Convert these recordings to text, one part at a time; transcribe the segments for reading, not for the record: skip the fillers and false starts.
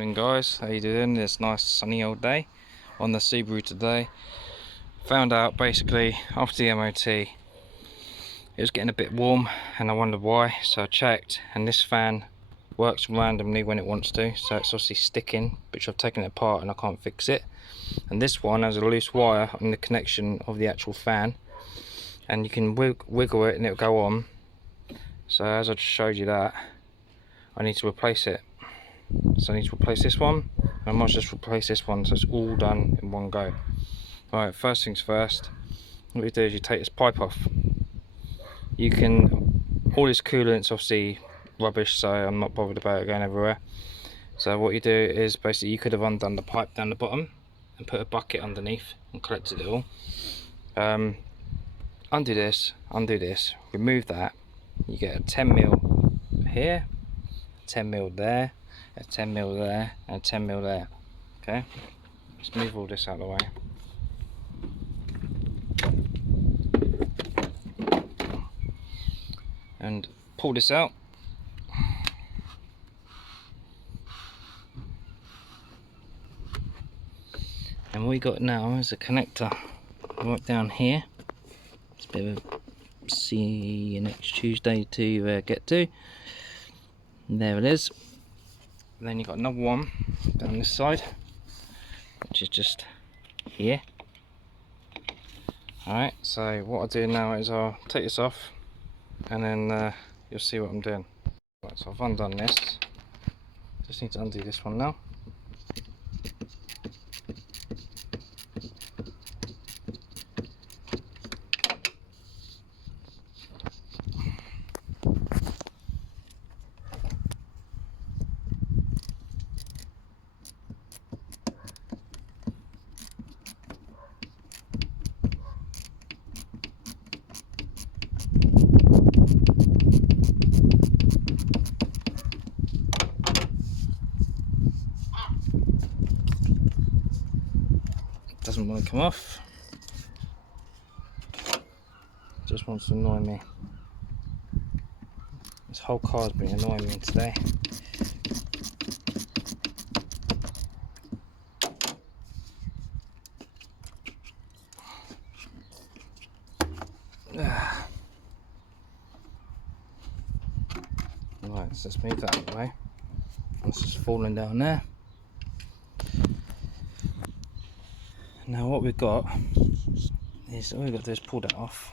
Morning guys, how you doing? This nice sunny old day on the Subaru today. Found out basically after the MOT it was getting a bit warm and I wondered why, so I checked and this fan works randomly when it wants to, so it's obviously sticking, which I've taken it apart and I can't fix it. And this one has a loose wire on the connection of the actual fan and you can wiggle it and it'll go on. So as I just showed you that, I need to replace it. So I need to replace this one, and I might just replace this one, so it's all done in one go. Alright, first things first, what you do is you take this pipe off. You can, all this coolant's obviously rubbish, so I'm not bothered about it going everywhere. So what you do is basically you could have undone the pipe down the bottom and put a bucket underneath and collected it all. Undo this, remove that, you get a 10mm here, a 10mm there, a 10mm there, and a 10mm there. Okay, let's move all this out of the way. And pull this out. And what we got now is a connector right down here. It's a bit of a see you next Tuesday to get to. And there it is. And then you've got another one down this side, which is just here. Alright, so what I'll do now is I'll take this off and then you'll see what I'm doing. Right, so I've undone this. Just need to undo this one now. Doesn't want to come off, just wants to annoy me. This whole car's been annoying me today. Right, so let's move that out of the way. It's just falling down there. Now what we've got is, all we've got to do is pull that off,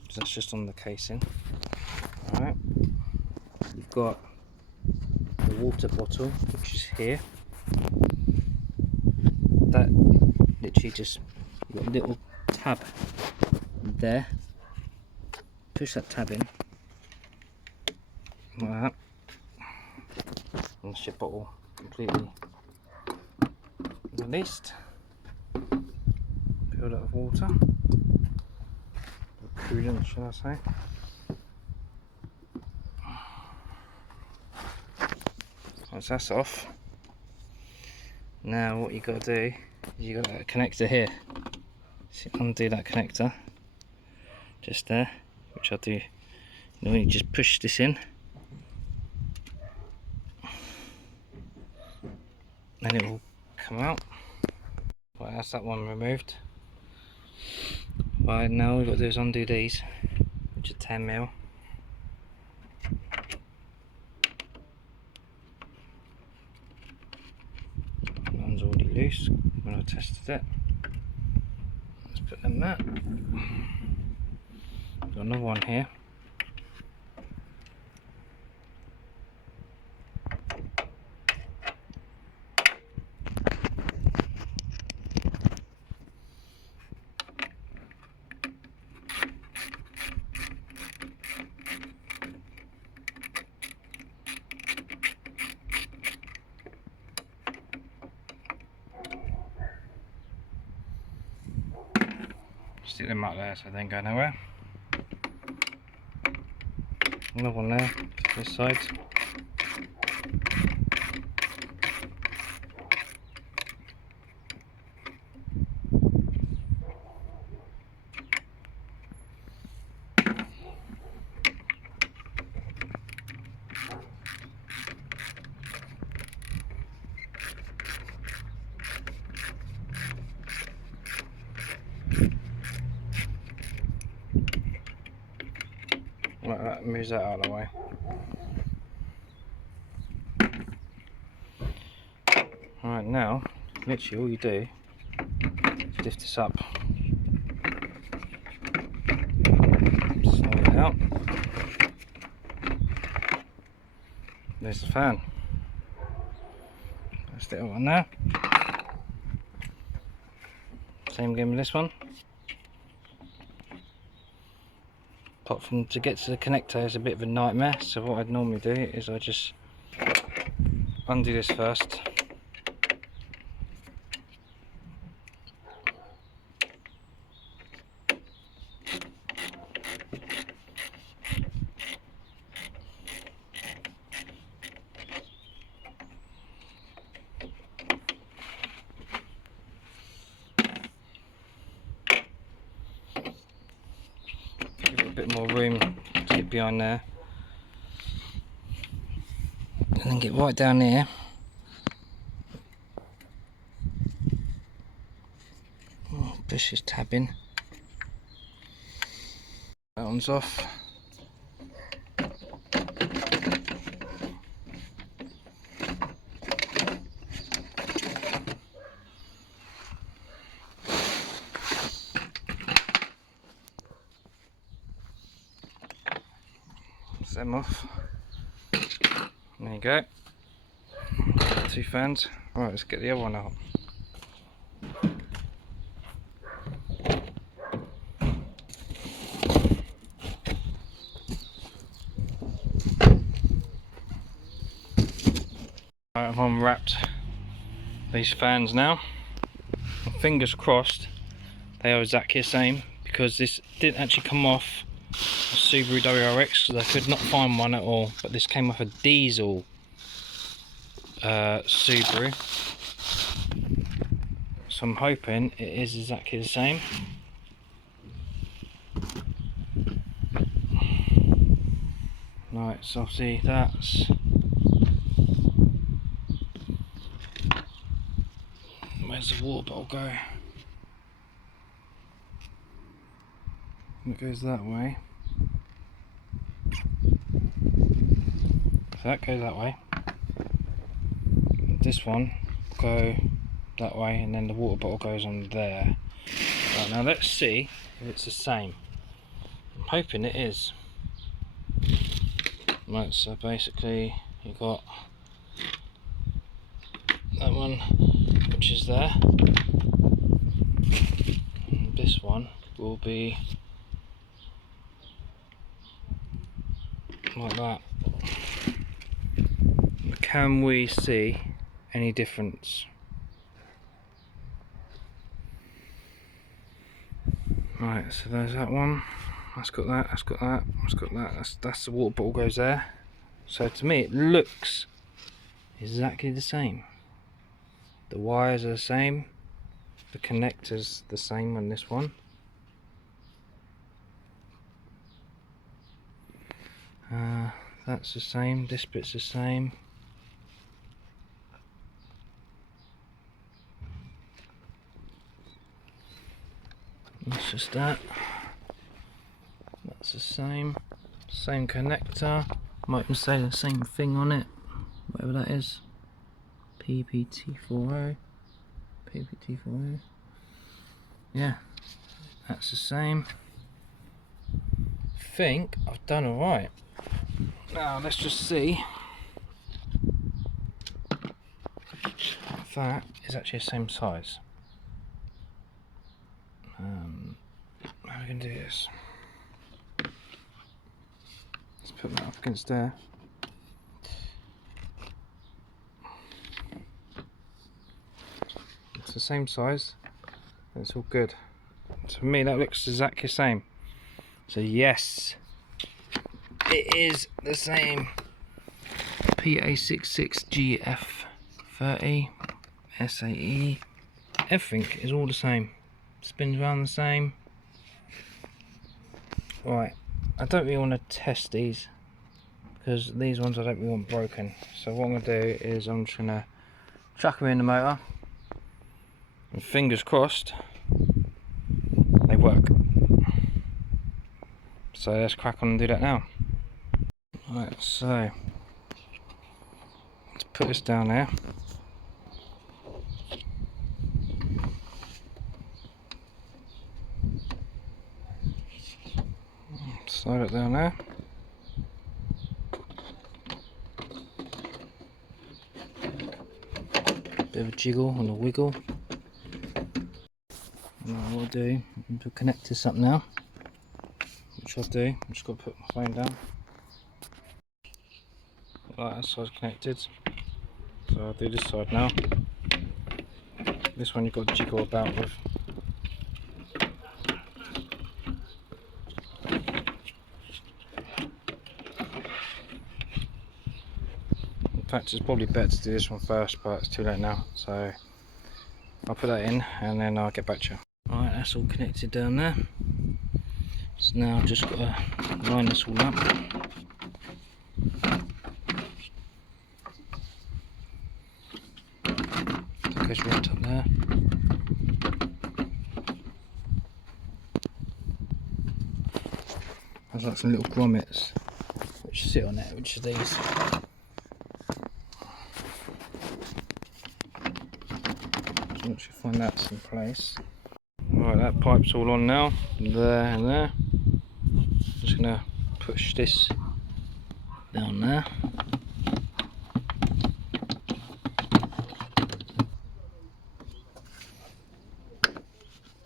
because that's just on the casing. Alright, you've got the water bottle, which is here. That literally just, you've got a little tab there. Push that tab in, like that. And that's your bottle completely released. Filled up with water, or coolant should I say. Once that's off, now what you got to do is you got that connector here. So undo that connector, just there, which I'll do. Then you just push this in, and it will come out. Right, that's that one removed. Right, now all we've got to do is undo these, which are 10mm. One's already loose when I tested it. Let's put them there. Got another one here. Stick them up there so they don't go nowhere. Another one there, this side. moves that out of the way. Right, now, literally all you do is lift this up, slide it out. There's the fan. Let's stick it on there. Same again with this one. Apart from to get to the connector is a bit of a nightmare, so what I'd normally do is I just undo this first. Give it a bit more room to get behind there. And then get right down here. Oh, push this tab in. That one's off. Them off. There you go. 2 fans. Right, let's get the other one out. Right, I've unwrapped these fans now. Fingers crossed they are exactly the same, because this didn't actually come off a Subaru WRX, because I could not find one at all, but this came off a diesel Subaru, so I'm hoping it is exactly the same. Right, so obviously that's where's the water bottle go? It goes that way. So that goes that way. This one go that way, and then the water bottle goes on there. Right, now let's see if it's the same. I'm hoping it is. Right, so basically you've got that one, which is there, and this one will be like that. Can we see any difference? Right, so there's that one. That's got that, that's got that, that's got that. That's the water bottle goes there. So to me it looks exactly the same. The wires are the same, the connector's the same on this one. That's the same, this bit's the same. That's just that. That's the same connector. Might even say the same thing on it, whatever that is. PPT40. PPT40. Yeah, that's the same. I think I've done alright. Now let's just see if that is actually the same size. How are we going to do this? Let's put that up against there. It's the same size. It's all good. To me that looks exactly the same. So yes, it is the same. PA66GF30 SAE. Everything is all the same. Spins around the same. Right, I don't really want to test these, because these ones I don't really want broken. So what I'm going to do is I'm just going to chuck them in the motor, and fingers crossed they work. So let's crack on and do that now. Right, so let's put this down there. Slide it down there. Bit of a jiggle and a wiggle. And what I'll do, to connect this up now, which I'll do, I'm just got to put my phone down. Right, that side's connected. So I'll do this side now. This one you've got to jiggle about with. In fact, it's probably better to do this one first, but it's too late now. So I'll put that in and then I'll get back to you. Alright, that's all connected down there. So now I've just got to line this all up. That goes right up there. There's like some little grommets which sit on it, which are these. Once you find that's in place. Right, that pipe's all on now, there and there. Just gonna push this down there.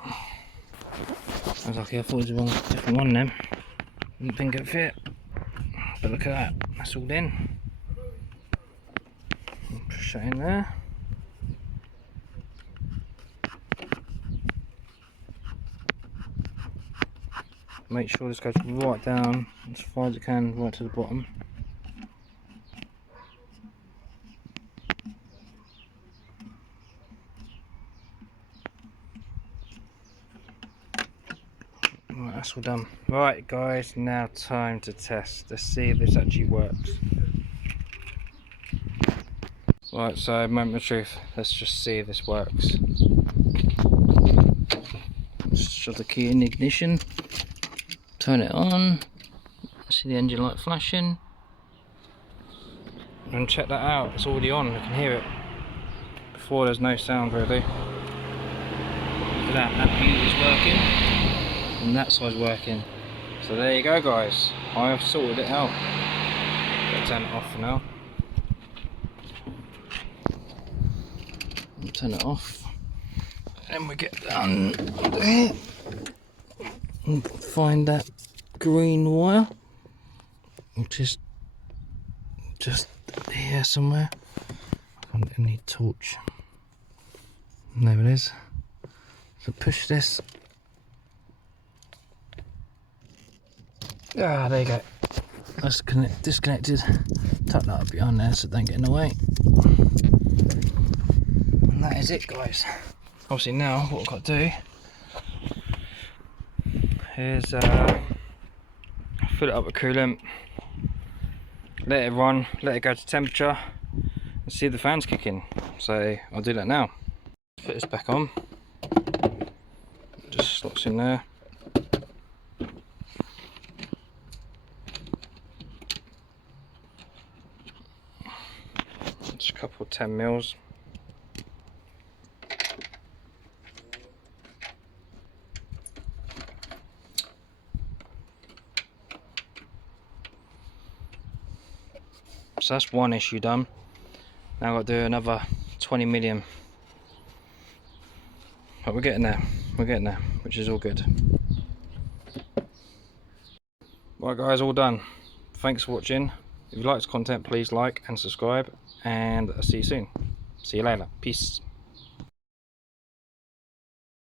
I was lucky, I thought it was a different one then. Didn't think it'd fit. But look at that, that's all in. Push that in there. Make sure this goes right down as far as it can, right to the bottom. Right, that's all done. Right guys, now time to test. Let's see if this actually works. Right, so moment of truth. Let's just see if this works. Just shove the key in the ignition. Turn it on. See the engine light flashing. And check that out, it's already on, I can hear it. Before there's no sound really. Look at that beauty's working. And that side's working. So there you go guys, I have sorted it out. Let's turn it off for now. I'll turn it off. And we get down there. And find that green wire, which is just here somewhere. I need a torch. And there it is. So push this. Ah, there you go. That's disconnected. Tuck that up behind there so it don't get in the way. And that is it guys. Obviously now what I've got to do is fill it up with coolant, let it run, let it go to temperature and see if the fans kick in. So I'll do that now. Put this back on, just slots in there. Just a couple of 10 mils. So that's one issue done. Now I've got to do another 20 million. But we're getting there, which is all good. Right guys, all done. Thanks for watching. If you like this content, please like and subscribe, and I'll see you soon. See you later. Peace.